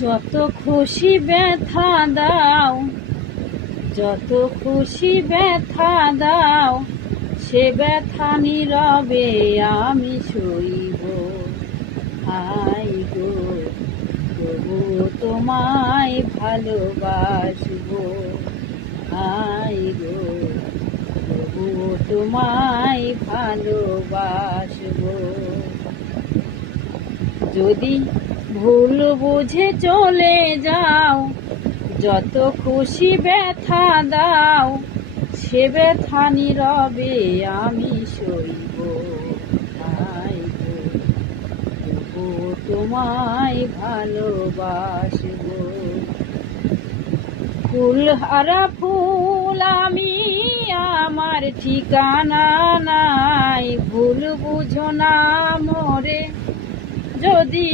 যত খুশি ব্যথা দাও, যত খুশি ব্যথা দাও, সে ব্যথা নীরবে আমি সইব। হাই গো, তবু তোমায় ভালোবাসবো। হাই গো, তবু তোমায় ভালোবাসবো। যদি ভুল বুঝে চলে যাও, যত খুশি ব্যথা দাও, সে ব্যথা নীরবে আমি সইব। হাই গো, তবু তোমায় ভালোবাসবো। ফুলহারা ফুল আমি, আমার ঠিকানা নাই, ভুল বুঝো না মোরে যদি